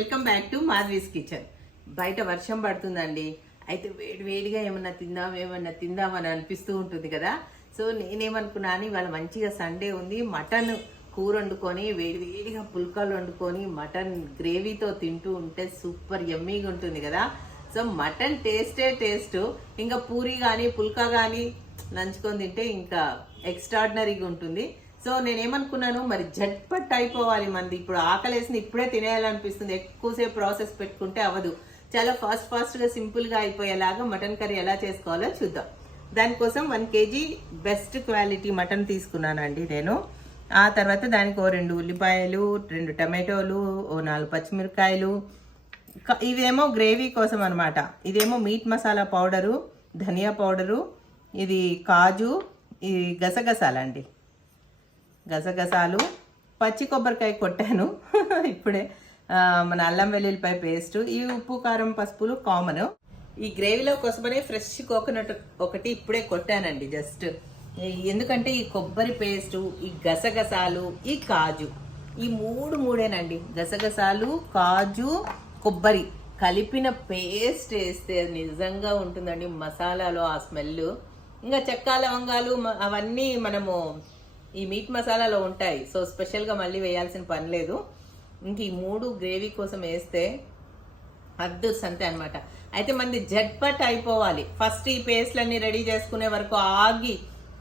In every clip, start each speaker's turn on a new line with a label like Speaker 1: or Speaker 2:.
Speaker 1: Welcome back to Madhavi's kitchen. బయట వర్షం పడుతుందండి. అయితే వేడి వేడిగా ఏమన్నా తిందాం ఏమన్నా తిందాం అని అనిపిస్తూ ఉంటుంది కదా. సో నేనేమనుకున్నాను ఇవాళ మంచిగా సండే ఉంది. మటన్ కూర వండుకొని వేడి వేడిగా పుల్కాలు వండుకొని మటన్ గ్రేవీతో తింటూ ఉంటే సూపర్ యమ్మీగా ఉంటుంది కదా. సో మటన్ టేస్టే టేస్ట్. ఇంకా పూరి కానీ పుల్కా కానీ నంచుకొని తింటే ఇంకా ఎక్స్ట్రాడినరీగా ఉంటుంది. సో నేనేమనుకున్నాను మరి జట్పట్ అయిపోవాలి మంది. ఇప్పుడు ఆకలేసింది ఇప్పుడే తినేయాలనిపిస్తుంది. ఎక్కువసేపు ప్రాసెస్ పెట్టుకుంటే అవ్వదు. చాలా ఫాస్ట్ ఫాస్ట్గా సింపుల్గా అయిపోయేలాగా మటన్ కర్రీ ఎలా చేసుకోవాలో చూద్దాం. దానికోసం one KG best quality mutton తీసుకున్నానండి నేను. ఆ తర్వాత దానికి ఓ రెండు ఉల్లిపాయలు రెండు టమాటోలు ఓ నాలుగు పచ్చిమిరకాయలు ఇదేమో గ్రేవీ కోసం అనమాట ఇదేమో మీట్ మసాలా పౌడరు ధనియా పౌడరు ఇది కాజు ఇది గసగసాలండి. గసగసాలు పచ్చి కొబ్బరికాయ కొట్టాను. ఇప్పుడే మన అల్లం వెల్లుల్లిపాయ పేస్ట్ ఈ ఉప్పు కారం పసుపులు కామన్. ఈ గ్రేవీలో కోసమనే ఫ్రెష్ కోకోనట్ ఒకటి ఇప్పుడే కొట్టానండి జస్ట్. ఎందుకంటే ఈ కొబ్బరి పేస్ట్ ఈ గసగసాలు ఈ కాజు ఈ మూడు మూడేనండి. గసగసాలు కాజు కొబ్బరి కలిపిన పేస్ట్ వేస్తే నిజంగా ఉంటుందండి మసాలాలో ఆ స్మెల్ ఇంకా చెక్క లవంగాలు అవన్నీ మనము ఈ మీట్ మసాలాలో ఉంటాయి. సో స్పెషల్గా మళ్ళీ వేయాల్సిన పని లేదు. ఇంక ఈ మూడు గ్రేవీ కోసం వేస్తే అద్దు సంతే అనమాట అయితే మంది జట్పట్ అయిపోవాలి. ఫస్ట్ ఈ పేస్ట్లన్నీ రెడీ చేసుకునే వరకు ఆగి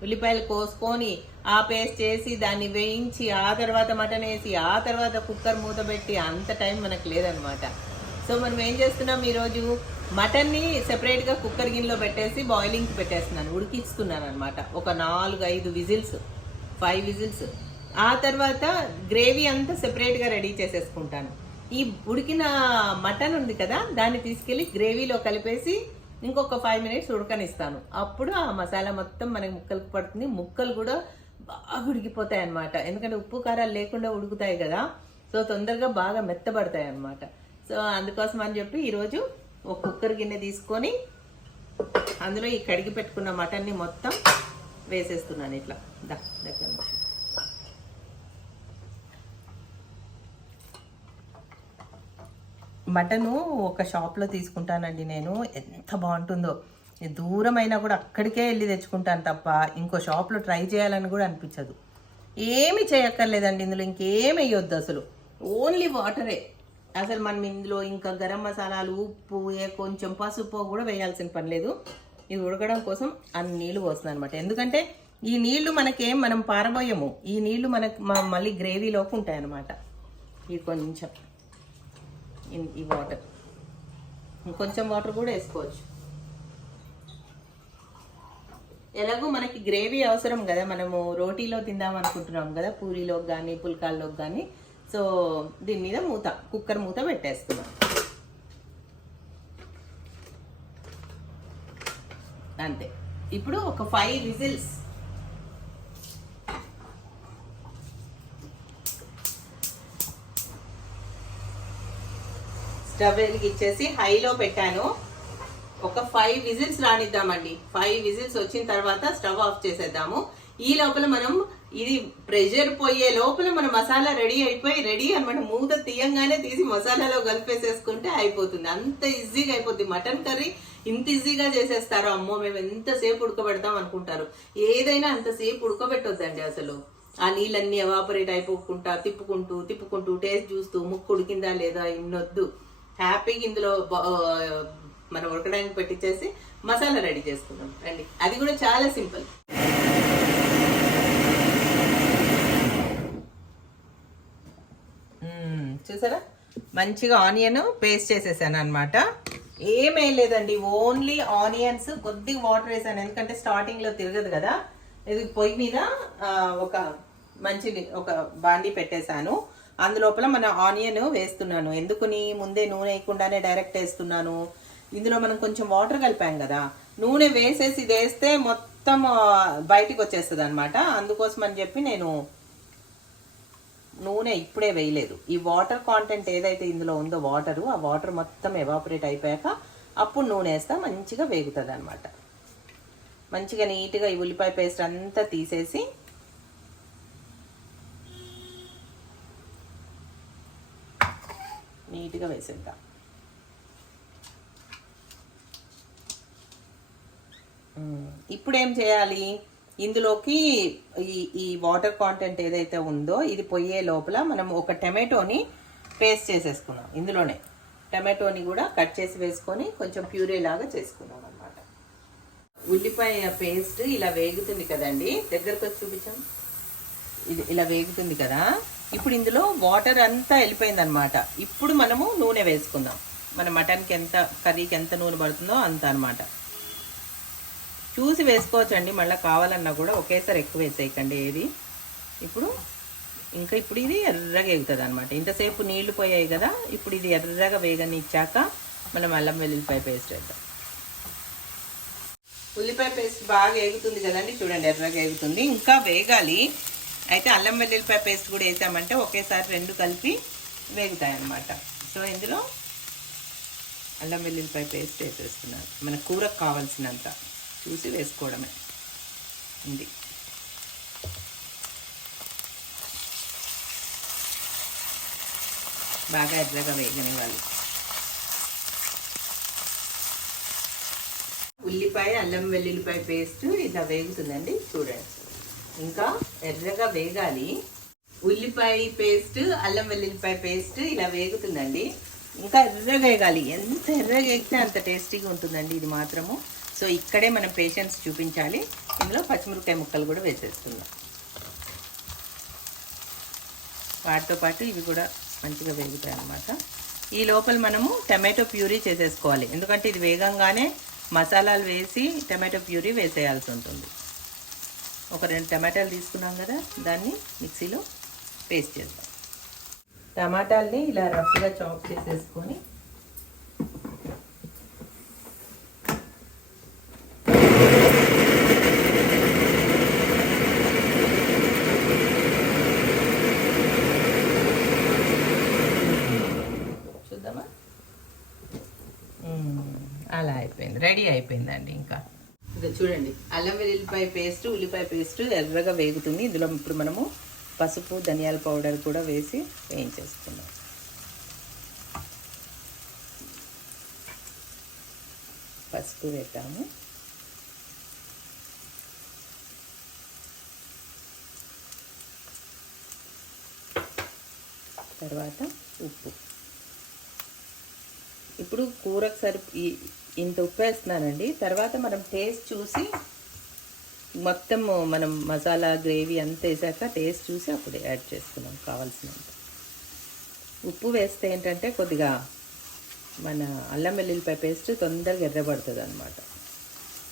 Speaker 1: ఉల్లిపాయలు కోసుకొని ఆ పేస్ట్ చేసి దాన్ని వేయించి ఆ తర్వాత మటన్ వేసి ఆ తర్వాత కుక్కర్ మూత పెట్టి అంత టైం మనకు లేదనమాట సో మనం ఏం చేస్తున్నాం ఈరోజు? మటన్ని సెపరేట్గా కుక్కర్ గిన్నెలో పెట్టేసి బాయిలింగ్కి పెట్టేస్తున్నాను. ఉడికిస్తున్నాను అనమాట ఒక నాలుగు ఐదు విజిల్స్. ఫైవ్ విజిల్స్ ఆ తర్వాత గ్రేవీ అంతా సెపరేట్గా రెడీ చేసేసుకుంటాను. ఈ ఉడికిన మటన్ ఉంది కదా దాన్ని తీసుకెళ్ళి గ్రేవీలో కలిపేసి ఇంకొక ఫైవ్ మినిట్స్ ఉడకనిస్తాను. అప్పుడు ఆ మసాలా మొత్తం మనకి ముక్కలకు పడుతుంది. ముక్కలు కూడా బాగా ఉడికిపోతాయి అన్నమాట. ఎందుకంటే ఉప్పు కారాలు లేకుండా ఉడుకుతాయి కదా. సో తొందరగా బాగా మెత్తబడతాయి అన్నమాట. సో అందుకోసం అని చెప్పి ఈరోజు ఒక కుక్కర్ గిన్నె తీసుకొని అందులో ఈ కడిగి పెట్టుకున్న మటన్ని మొత్తం వేసేస్తున్నాను ఇట్లా. దా దగ్గర నుంచి. మటను ఒక షాప్లో తీసుకుంటానండి నేను. ఎంత బాగుంటుందో. దూరమైనా కూడా అక్కడికే వెళ్ళి తెచ్చుకుంటాను తప్ప ఇంకో షాప్లో ట్రై చేయాలని కూడా అనిపించదు. ఏమి చేయక్కర్లేదండి ఇందులో ఇంకేం వేయొద్దు అసలు. ఓన్లీ వాటరే. అసలు మనం ఇందులో ఇంకా గరం మసాలాలు ఉప్పు ఏ కొంచెం పసుపు కూడా వేయాల్సిన పని లేదు. ఇది ఉడకడం కోసం అన్ని నీళ్ళు పోస్తుంది అనమాట ఎందుకంటే ఈ నీళ్ళు మనకేం మనం పారబోయము. ఈ నీళ్ళు మనకు మళ్ళీ గ్రేవీలోకి ఉంటాయి అనమాట ఇది కొంచెం ఇన్- ఈ వాటర్ ఇంకొంచెం వాటర్ కూడా వేసుకోవచ్చు. ఎలాగో మనకి గ్రేవీ అవసరం కదా. మనము రోటీలో తిందాం అనుకుంటున్నాం కదా. పూరీలోకి కానీ పుల్కాల్లోకి కానీ సో దీని మీద మూత కుక్కర్ మూత పెట్టేస్తున్నాం అంతే. ఇప్పుడు ఒక ఫైవ్ విజిల్స్. స్టవ్ వెలిగిచ్చేసి హైలో పెట్టాను. ఒక ఫైవ్ విజిల్స్ రానిద్దామండి. ఫైవ్ విజిల్స్ వచ్చిన తర్వాత స్టవ్ ఆఫ్ చేసేద్దాము. ఈ లోపల మనం ఇది ప్రెషర్ పోయే లోపల మన మసాలా రెడీ అయిపోయి రెడీ అనమాట మూత తీయంగానే తీసి మసాలాలో కలిపేసేసుకుంటే అయిపోతుంది. అంత ఈజీగా అయిపోతుంది మటన్ కర్రీ ఇంత ఈజీగా చేసేస్తారో అమ్మో మేము ఎంతసేపు ఉడకబెడతాం అనుకుంటారు. ఏదైనా అంతసేపు ఉడకబెట్టొద్దండి అసలు. ఆ నీళ్ళన్నీ ఎవాపరేట్ అయిపోకుండా తిప్పుకుంటూ తిప్పుకుంటూ టేస్ట్ చూస్తూ ముక్కు ఉడికిందా లేదా ఇన్నొద్దు. హ్యాపీగా ఇందులో మనం ఉడకడానికి పెట్టించేసి మసాలా రెడీ చేసుకుందాం. రండి. అది కూడా చాలా సింపుల్. చూసారా? మంచిగా ఆనియన్ పేస్ట్ చేసేసాను అనమాట ఏమేం లేదండి. ఓన్లీ ఆనియన్స్ కొద్దిగా వాటర్ వేసాను. ఎందుకంటే స్టార్టింగ్లో తిరగదు కదా. ఇది పొయ్యి మీద ఒక మంచి ఒక బాండి పెట్టేశాను. అందులోపల మన ఆనియన్ వేస్తున్నాను. ఎందుకుని? ముందే నూనె వేయకుండానే డైరెక్ట్ వేస్తున్నాను. ఇందులో మనం కొంచెం వాటర్ కలిపాం కదా. నూనె వేసేసి ఇది వేస్తే మొత్తం బయటికి వచ్చేస్తుంది అనమాట అందుకోసం అని చెప్పి నేను నూనె ఇప్పుడే వేయలేదు. ఈ వాటర్ కాంటెంట్ ఏదైతే ఇందులో ఉందో వాటరు ఆ వాటర్ మొత్తం ఎవాపరేట్ అయిపోయాక అప్పుడు నూనె వేస్తా మంచిగా వేగుతుంది అనమాట మంచిగా నీట్గా ఈ ఉల్లిపాయ పేస్ట్ అంతా తీసేసి నీట్గా వేసేద్దాం. ఇప్పుడు ఏం చేయాలి? ఇందులోకి ఈ ఈ వాటర్ కాంటెంట్ ఏదైతే ఉందో ఇది పోయే లోపల మనం ఒక టమాటోని పేస్ట్ చేసేసుకున్నాం ఇందులోనే. టమాటోని కూడా కట్ చేసి వేసుకొని కొంచెం ప్యూరీ లాగా చేసుకున్నాం అనమాట ఉల్లిపాయ పేస్ట్ ఇలా వేగుతుంది కదండి. దగ్గరకు వచ్చి చూపించాం. ఇది ఇలా వేగుతుంది కదా. ఇప్పుడు ఇందులో వాటర్ అంతా వెళ్ళిపోయింది అనమాట ఇప్పుడు మనము నూనె వేసుకుందాం. మన మటన్కి ఎంత కర్రీకి ఎంత నూనె పడుతుందో అంత అనమాట చూసి వేసుకోవచ్చండి. మళ్ళీ కావాలన్నా కూడా ఒకేసారి ఎక్కువ వేసేయకండి ఏది. ఇప్పుడు ఇంకా ఇప్పుడు ఇది ఎర్రగా ఎగుతుంది అనమాట ఇంతసేపు నీళ్ళు పోయాయి కదా ఇప్పుడు ఇది ఎర్రగా వేగనిచ్చాక మనం అల్లం వెల్లుల్లిపాయ పేస్ట్ వేద్దాం. ఉల్లిపాయ పేస్ట్ బాగా ఎగుతుంది కదండి చూడండి ఎర్రగా ఎగుతుంది. ఇంకా వేగాలి. అయితే అల్లం వెల్లుల్లిపాయ పేస్ట్ కూడా వేసామంటే ఒకేసారి రెండు కలిపి వేగుతాయి అన్నమాట సో ఇందులో అల్లం వెల్లుల్లిపాయ పేస్ట్ వేసేస్తున్నాను మన కూరకు కావాల్సినంత. చూసి వేసుకోవడమే. ఇది బాగా ఎర్రగా వేగనివ్వాలి. ఉల్లిపాయ అల్లం వెల్లుల్లిపాయ పేస్ట్ ఇలా వేగుతుందండి. చూడండి. ఇంకా ఎర్రగా వేగాలి. ఉల్లిపాయ పేస్ట్ అల్లం వెల్లుల్లిపాయ పేస్ట్ ఇలా వేగుతుందండి. ఇంకా ఎర్రగా వేగాలి. ఎంత ఎర్రగా వేగితే అంత టేస్టీగా ఉంటుందండి ఇది మాత్రము. సో ఇక్కడే మనం పేషెన్స్ చూపించాలి. ఇందులో పచ్చిమిరపకాయ ముక్కలు కూడా వేసేస్తున్నాం. వాటితో పాటు ఇవి కూడా మంచిగా వేగుతాయి అన్నమాట. ఈ లోపల మనము టమాటో ప్యూరీ చేసేసుకోవాలి. ఎందుకంటే ఇది వేగంగానే మసాలాలు వేసి టమాటో ప్యూరీ వేసేయాల్సి ఉంటుంది. ఒక రెండు టమాటాలు తీసుకున్నాం కదా దాన్ని మిక్సీలో పేస్ట్ చేద్దాం. టమాటాలని ఇలా రఫ్గా చాప్ చేసేసుకొని చూద్దామా మ్మ్. అలా అయిపోయింది రెడీ అయిపోయిందండి ఇంకా. ఇక చూడండి అల్లం వెల్లుల్లిపాయ పేస్ట్ ఉల్లిపాయ పేస్ట్ ఎర్రగా వేగుతుంది. ఇందులో ఇప్పుడు మనము పసుపు ధనియాల పౌడర్ కూడా వేసి వేయించేసుకుందాం. పసుపు వేద్దాము. తర్వాత ఉప్పు. ఇప్పుడు కూరకు సరి ఇంత ఉప్పు వేస్తున్నానండి తర్వాత మనం టేస్ట్ చూసి మొత్తం మనం మసాలా గ్రేవీ అంతా వేసాక టేస్ట్ చూసి అప్పుడు యాడ్ చేసుకున్నాం కావాల్సినంత. ఉప్పు వేస్తే ఏంటంటే కొద్దిగా మన అల్లం వెల్లుల్లిపాయ పేస్ట్ తొందరగా ఎర్రబడుతుంది అనమాట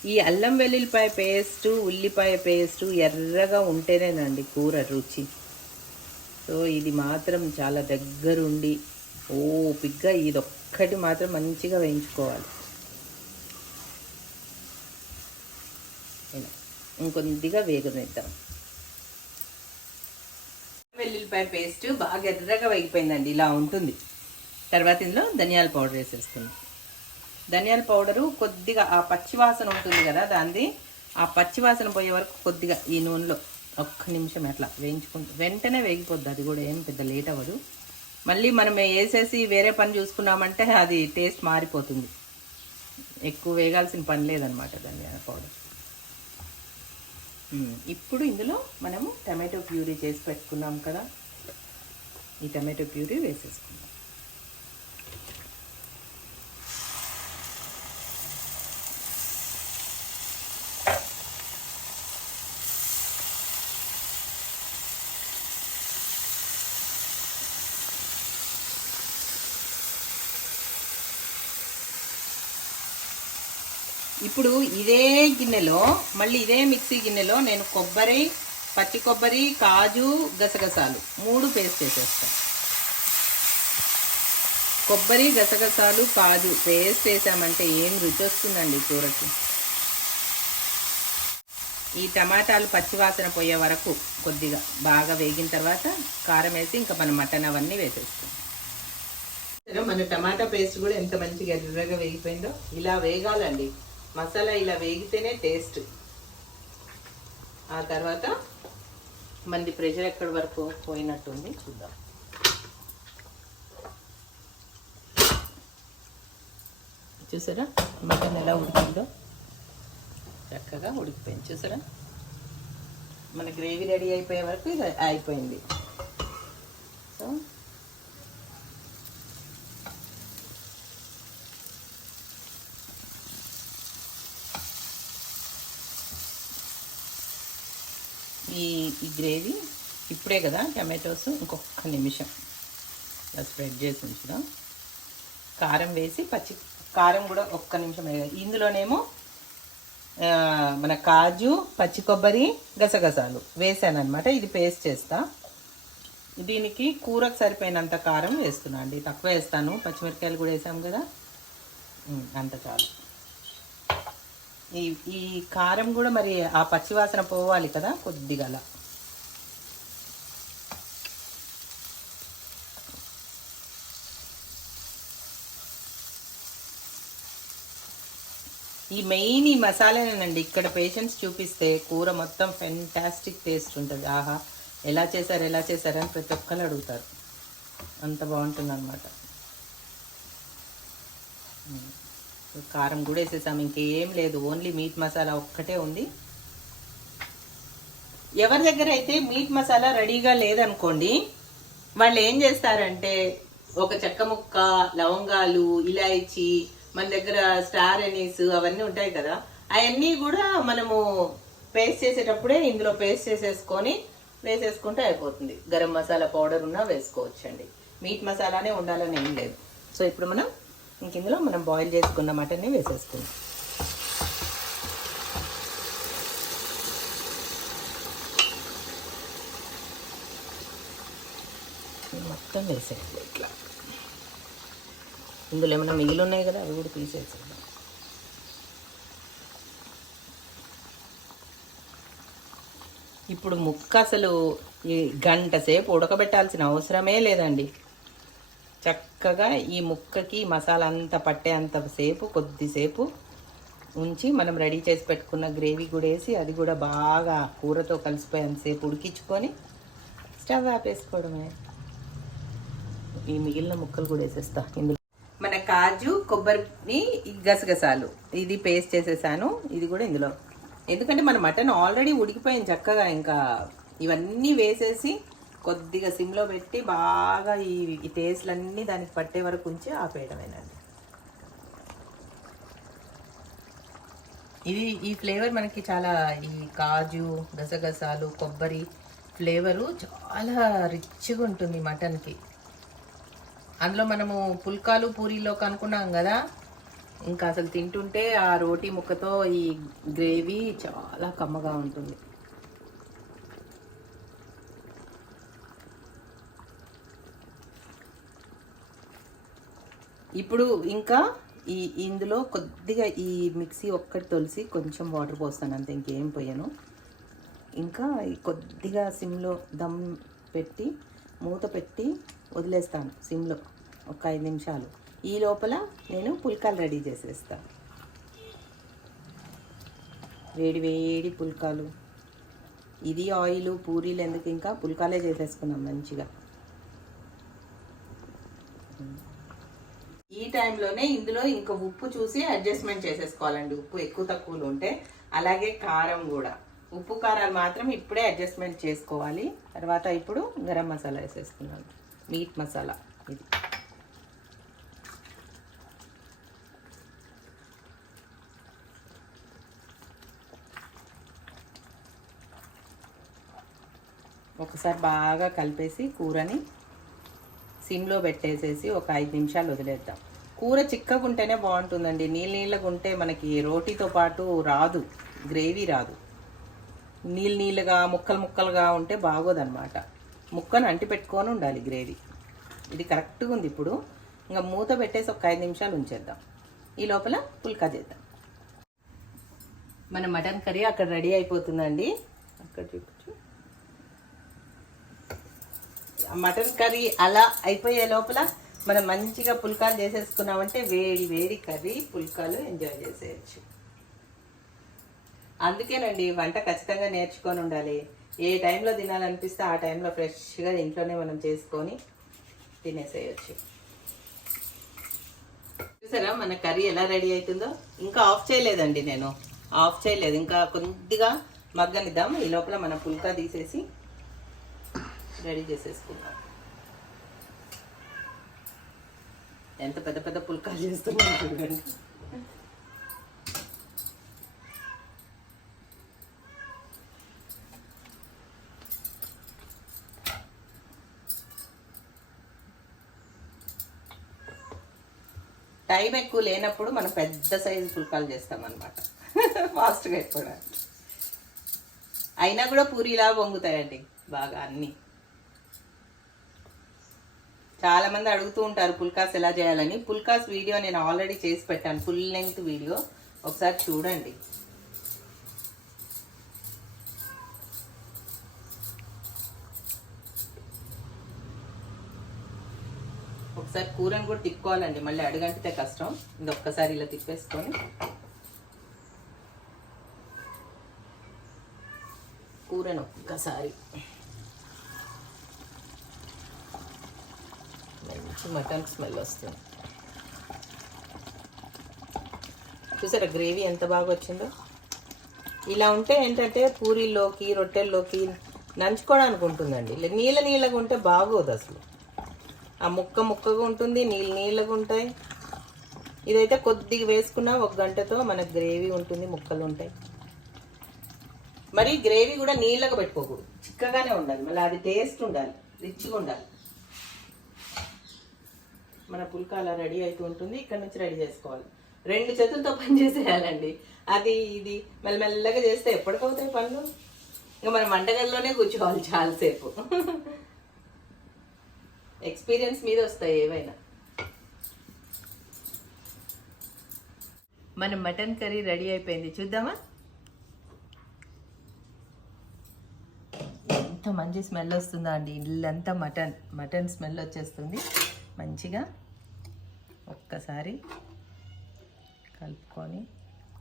Speaker 1: ఈ అల్లం వెల్లుల్లిపాయ పేస్టు ఉల్లిపాయ పేస్ట్ ఎర్రగా ఉంటేనేనండి కూర రుచి. సో ఇది మాత్రం చాలా దగ్గరుండి ఓపిగ్గా ఇది ఒక్కటి మాత్రం మంచిగా వేయించుకోవాలి ఇలా ఇంకొద్దిగా వేగనిద్దాం. వెల్లుల్లిపాయ పేస్ట్ బాగా ఎర్రగా వేగిపోయిందండి ఇలా ఉంటుంది. తర్వాత ఇందులో ధనియాల పౌడర్ వేసేసుకుందాం. ధనియాల పౌడరు కొద్దిగా ఆ పచ్చివాసన ఉంటుంది కదా దాన్ని ఆ పచ్చివాసన పోయే వరకు కొద్దిగా ఈ నూనెలో ఒక్క నిమిషం అట్లా వేయించుకుంటూ వెంటనే వేగిపోద్ది అది కూడా ఏం పెద్ద లేట్ అవ్వదు. మళ్ళీ మనం వేసేసి వేరే పని చూసుకున్నామంటే అది టేస్ట్ మారిపోతుంది. ఎక్కువ వేగాల్సిన పని లేదనమాట ధనియాల పౌడర్. ఇప్పుడు ఇందులో మనము టమాటో ప్యూరీ చేసి పెట్టుకున్నాం కదా. ఈ టమాటో ప్యూరీ వేసేసుకుందాం. ఇప్పుడు ఇదే గిన్నెలో మళ్ళీ ఇదే మిక్సీ గిన్నెలో నేను కొబ్బరి పచ్చి కొబ్బరి కాజు గసగసాలు మూడు పేస్ట్ వేసేస్తాను కొబ్బరి గసగసాలు కాజు పేస్ట్ వేసామంటే ఏం రుచి వస్తుందండి కూరకి? ఈ టమాటాలు పచ్చివాసన పోయే వరకు కొద్దిగా బాగా వేగిన తర్వాత కారం వేసి ఇంకా మన మటన్ అవన్నీ వేసేస్తాం. మన టమాటా పేస్ట్ కూడా ఎంత మంచిగా ఎర్రగా వేగిపోయిందో ఇలా వేగాలండి. మసాలా ఇలా వేగితేనే టేస్ట్ ఆ తర్వాత మనది ప్రెషర్ ఎక్కడి వరకు పోయినట్టుంది చూద్దాం. చూసారా? మటన్ ఎలా ఉడికిందో? చక్కగా ఉడికిపోయింది. చూసారా? మన గ్రేవీ రెడీ అయిపోయే వరకు ఇది అయిపోయింది. సో ఈ గ్రేవీ ఇప్పుడే కదా టమాటోస్ ఇంకొక నిమిషం. ఇలా స్ప్రెడ్ చేసి ఉంచుదాం. కారం వేసి పచ్చి కారం కూడా ఒక్క నిమిషం వేయాలి ఇందులోనేమో మన కాజు పచ్చి కొబ్బరి గసగసాలు వేసాను అనమాట ఇది పేస్ట్ చేస్తా. దీనికి కూరకు సరిపోయినంత కారం వేస్తున్నా అండి. తక్కువ వేస్తాను. పచ్చిమిరపకాయలు కూడా వేసాం కదా. అంత చాలు. ఈ ఈ కారం కూడా మరి ఆ పచ్చివాసన పోవాలి కదా కొద్దిగా అలా ఈ మెయిన్ ఈ మసాలానేనండి. ఇక్కడ పేషెంట్స్ చూపిస్తే కూర మొత్తం ఫెంటాస్టిక్ టేస్ట్ ఉంటుంది. ఆహా ఎలా చేశారు ఎలా చేశారు అని ప్రతి ఒక్కరు అడుగుతారు. అంత బాగుంటుంది అనమాట కారం కూడా వేసేసాము ఇంకేం లేదు. ఓన్లీ మీట్ మసాలా ఒక్కటే ఉంది. ఎవరి దగ్గర అయితే మీట్ మసాలా రెడీగా లేదనుకోండి వాళ్ళు ఏం చేస్తారంటే ఒక చెక్క ముక్క లవంగాలు ఇలాయచి మన దగ్గర స్టార్ ఎనీస్ అవన్నీ ఉంటాయి కదా అవన్నీ కూడా మనము పేస్ట్ చేసేటప్పుడే ఇందులో పేస్ట్ చేసేసుకొని వేసేసుకుంటే అయిపోతుంది. గరం మసాలా పౌడర్ ఉన్నా వేసుకోవచ్చండి. మీట్ మసాలానే ఉండాలని ఏం లేదు. సో ఇప్పుడు మనం ఇంక ఇందులో మనం బాయిల్ చేసుకున్న మటన్ని వేసేసుకుందాం. మొత్తం వేసేయాలి ఇట్లా. ఇందులో ఏమైనా మిగిలి ఉన్నాయి కదా అవి కూడా తీసేసేద్దాం ఇప్పుడు ముక్క అసలు ఈ గంట సేపు ఉడకబెట్టాల్సిన అవసరమే లేదండి. చక్కగా ఈ ముక్కకి మసాలా అంతా పట్టే అంత సేపు కొద్దిసేపు ఉంచి మనం రెడీ చేసి పెట్టుకున్న గ్రేవీ కూడా వేసి అది కూడా బాగా కూరతో కలిసిపోయేంతసేపు ఉడికించుకొని స్టవ్ ఆపేసుకోవడమే. ఈ మిగిలిన ముక్కలు కూడా వేసేస్తా. ఇందులో కాజు కొబ్బరిని గసగసాలు. ఇది పేస్ట్ చేసేసాను. ఇది కూడా ఇందులో. ఎందుకంటే మన మటన్ ఆల్రెడీ ఉడికిపోయింది చక్కగా. ఇంకా ఇవన్నీ వేసేసి కొద్దిగా సిమ్లో పెట్టి బాగా ఈ ఈ టేస్ట్లన్నీ దానికి పట్టే వరకు ఉంచి ఆపేయడమేనండి. ఇది ఈ ఫ్లేవర్ మనకి చాలా ఈ కాజు గసగసాలు కొబ్బరి ఫ్లేవరు చాలా రిచ్గా ఉంటుంది మటన్కి. అందులో మనము పుల్కాలు పూరీలో కనుక్కున్నాం కదా. ఇంకా అసలు తింటుంటే ఆ రోటీ ముక్కతో ఈ గ్రేవీ చాలా కమ్మగా ఉంటుంది. ఇప్పుడు ఇంకా ఈ ఇందులో కొద్దిగా ఈ మిక్సీ ఒక్కటి తొలిసి కొంచెం వాటర్ పోస్తాను అంతే ఇంకేం పోయాను. ఇంకా కొద్దిగా సిమ్లో దమ్ పెట్టి మూత పెట్టి వదిలేస్తాను సిమ్లో ఒక ఐదు నిమిషాలు. ఈ లోపల నేను పుల్కాలు రెడీ చేసేస్తాను వేడి వేడి పుల్కాలు. ఇది ఆయిల్ పూరీలు ఎందుకు ఇంకా పుల్కాలే చేసేసుకున్నాం మంచిగా. ఈ టైంలోనే ఇందులో ఇంకా ఉప్పు చూసి అడ్జస్ట్మెంట్ చేసేసుకోవాలండి. ఉప్పు ఎక్కువ తక్కువలు ఉంటే అలాగే కారం కూడా. ఉప్పు కారాలు మాత్రం ఇప్పుడే అడ్జస్ట్మెంట్ చేసుకోవాలి. తర్వాత ఇప్పుడు గరం మసాలా వేసేసుకున్నాను మీట్ మసాలా ఇది. ఒకసారి బాగా కలిపేసి కూరని సిమ్లో పెట్టేసేసి ఒక ఐదు నిమిషాలు వదిలేద్దాం. కూర చిక్కగా ఉంటేనే బాగుంటుందండి. నీళ్ళ నీళ్ళగా ఉంటే మనకి రోటీతో పాటు రాదు. గ్రేవీ రాదు. నీళ్ళు నీళ్ళగా ముక్కలు ముక్కలుగా ఉంటే బాగోదన్నమాట. ముక్కను అంటి పెట్టుకొని ఉండాలి గ్రేవీ. ఇది కరెక్ట్గా ఉంది ఇప్పుడు. ఇంకా మూత పెట్టేసి ఒక ఐదు నిమిషాలు ఉంచేద్దాం. ఈ లోపల పుల్కా చేద్దాం. మన మటన్ కర్రీ అక్కడ రెడీ అయిపోతుందండి. అక్కడ చూపించు. మటన్ కర్రీ అలా అయిపోయే లోపల మనం మంచిగా పుల్కాలు చేసేసుకున్నామంటే వేడి వేడి కర్రీ పుల్కాలు ఎంజాయ్ చేసేయచ్చు. అందుకేనండి వంట ఖచ్చితంగా నేర్చుకొని ఉండాలి. ఏ టైంలో తినాలనిపిస్తే ఆ టైంలో ఫ్రెష్గా ఇంట్లోనే మనం చేసుకొని తినేసేయచ్చు. చూసారా మన కర్రీ ఎలా రెడీ అవుతుందో? ఇంకా ఆఫ్ చేయలేదండి నేను. ఆఫ్ చేయలేదు. ఇంకా కొద్దిగా మగ్గనిద్దాం ఈ లోపల మన పుల్కా తీసేసి రెడీ చేసేసుకుందాం. ఎంత పెద్ద పెద్ద పుల్కాలు చేస్తున్నాం చూడండి. టైం ఎక్కువ లేనప్పుడు మనం పెద్ద సైజు పుల్కాలు చేస్తాం అనమాట ఫాస్ట్గా అయిపోవడానికి అయినా కూడా పూరిలా పొంగుతాయండి బాగా అన్నీ. చాలా మంది అడుగుతూ ఉంటారు పుల్కాస్ ఎలా చేయాలని. పుల్కాస్ వీడియో నేను ఆల్రెడీ చేసి పెట్టాను ఫుల్ లెంగ్త్ వీడియో. ఒకసారి చూడండి. ఒకసారి కూరని కూడా తిప్పుకోవాలండి. మళ్ళీ అడుగంటితే కష్టం. ఇది ఒక్కసారి ఇలా తిప్పేసుకొని. కూరను ఒక్కసారి. మంచి మటన్ స్మెల్ వస్తుంది. చూసారా గ్రేవీ ఎంత బాగా వచ్చిందో? ఇలా ఉంటే ఏంటంటే పూరీల్లోకి రొట్టెల్లోకి నంచుకోవడానికి ఉంటుందండి. ఇలా నీళ్ళ నీళ్ళగా ఉంటే బాగోదు అసలు. ఆ ముక్క ముక్కగా ఉంటుంది నీళ్ళు నీళ్ళగా ఉంటాయి. ఇదైతే కొద్దిగా వేసుకున్నా ఒక గంటతో మనకు గ్రేవీ ఉంటుంది ముక్కలు ఉంటాయి. మరి గ్రేవీ కూడా నీళ్ళగా పెట్టుకోకూడదు. చిక్కగానే ఉండాలి. మళ్ళీ అది టేస్ట్ ఉండాలి రిచ్గా ఉండాలి. మన పుల్క అలా రెడీ అవుతూ ఉంటుంది. ఇక్కడ నుంచి రెడీ చేసుకోవాలి. రెండు చేతులతో పని చేసేయాలండి. అది ఇది మెల్లమెల్లగా చేస్తే ఎప్పటికవుతాయి పనులు? ఇంకా మనం వంటగదిలోనే కూర్చోవాలి చాలాసేపు. ఎక్స్పీరియన్స్ మీద వస్తాయి ఏవైనా. మన మటన్ కర్రీ రెడీ అయిపోయింది. చూద్దామా? ఎంత మంచి స్మెల్ వస్తుందా అండి. ఇల్లంతా మటన్. మటన్ స్మెల్ వచ్చేస్తుంది. మంచిగా ఒక్కసారి కలుపుకొని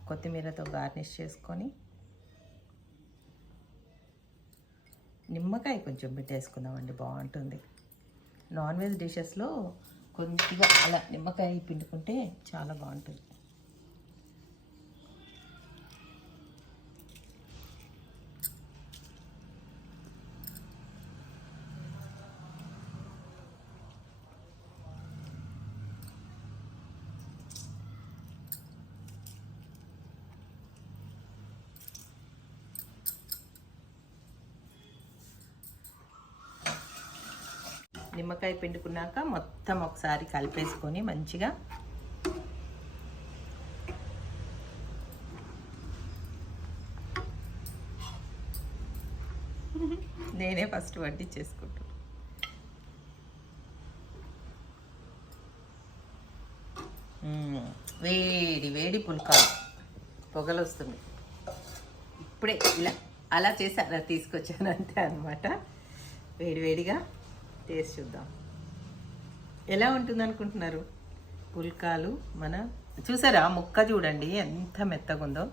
Speaker 1: కొత్తిమీరతో గార్నిష్ చేసుకొని నిమ్మకాయ కొంచెం పెట్టేసుకుందామండి. బాగుంటుంది. నాన్ వెజ్ డిషెస్లో కొద్దిగా అలా నిమ్మకాయ పిండుకుంటే చాలా బాగుంటుంది. నిమ్మకాయ పిండుకున్నాక మొత్తం ఒకసారి కలిపేసుకొని మంచిగా నేనే ఫస్ట్ వడ్డీ చేసుకుంటాను వేడి వేడి పుల్కాలు. పొగలు వస్తుంది ఇప్పుడే ఇలా అలా చేసి అలా తీసుకొచ్చాను అంతే అనమాట వేడి వేడిగా టేస్ట్ చూద్దాం. ఎలా ఉంటుంది అనుకుంటున్నారు పుల్కాలు మన చూసారా? ముక్క చూడండి ఎంత మెత్తగా ఉందో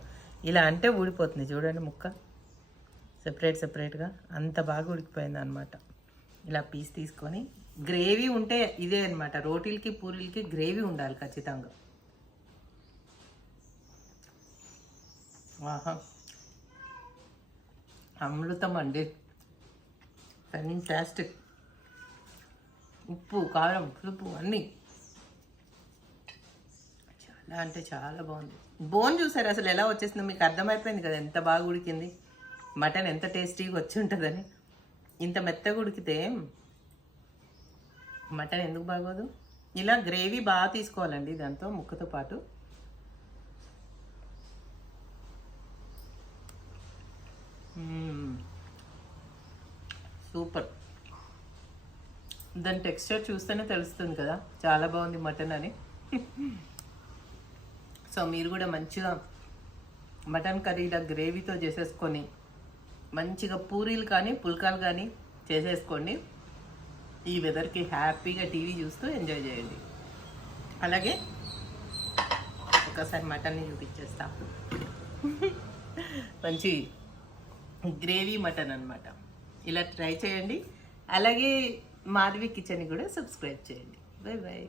Speaker 1: ఇలా అంటే ఊడిపోతుంది. చూడండి ముక్క. సెపరేట్ సెపరేట్గా అంత బాగా ఉడికిపోయింది అనమాట ఇలా పీస్ తీసుకొని గ్రేవీ ఉంటే ఇదే అనమాట రోటీలకి పూరీలకి గ్రేవీ ఉండాలి ఖచ్చితంగా. ఆహా. అమృతం అండి. ఫెంటాస్టిక్ ఉప్పు కారం పులుపు అన్నీ. చాలా అంటే చాలా బాగుంది. బోన్ చూసారు? అసలు ఎలా వచ్చేసిందో మీకు అర్థమైపోయింది కదా? ఎంత బాగా ఉడికింది. మటన్ ఎంత టేస్టీగా వచ్చి ఉంటుందని. ఇంత మెత్తగా ఉడికితే మటన్ ఎందుకు బాగోదు? ఇలా గ్రేవీ బాగా తీసుకోవాలండి దాంతో ముక్కతో పాటు. సూపర్. దాని టెక్స్చర్ చూస్తేనే తెలుస్తుంది కదా. చాలా బాగుంది మటన్ అని. సో మీరు కూడా మంచిగా మటన్ కర్రీలా గ్రేవీతో చేసేసుకొని మంచిగా పూరీలు కానీ పుల్కాలు కానీ చేసేసుకోండి. ఈ వెదర్కి హ్యాపీగా టీవీ చూస్తూ ఎంజాయ్ చేయండి. అలాగే ఒకసారి మటన్ని చూపించేస్తా. మంచి గ్రేవీ మటన్ అనమాట ఇలా ట్రై చేయండి. అలాగే మాధవి కిచెన్ కూడా సబ్స్క్రైబ్ చేయండి. Bye bye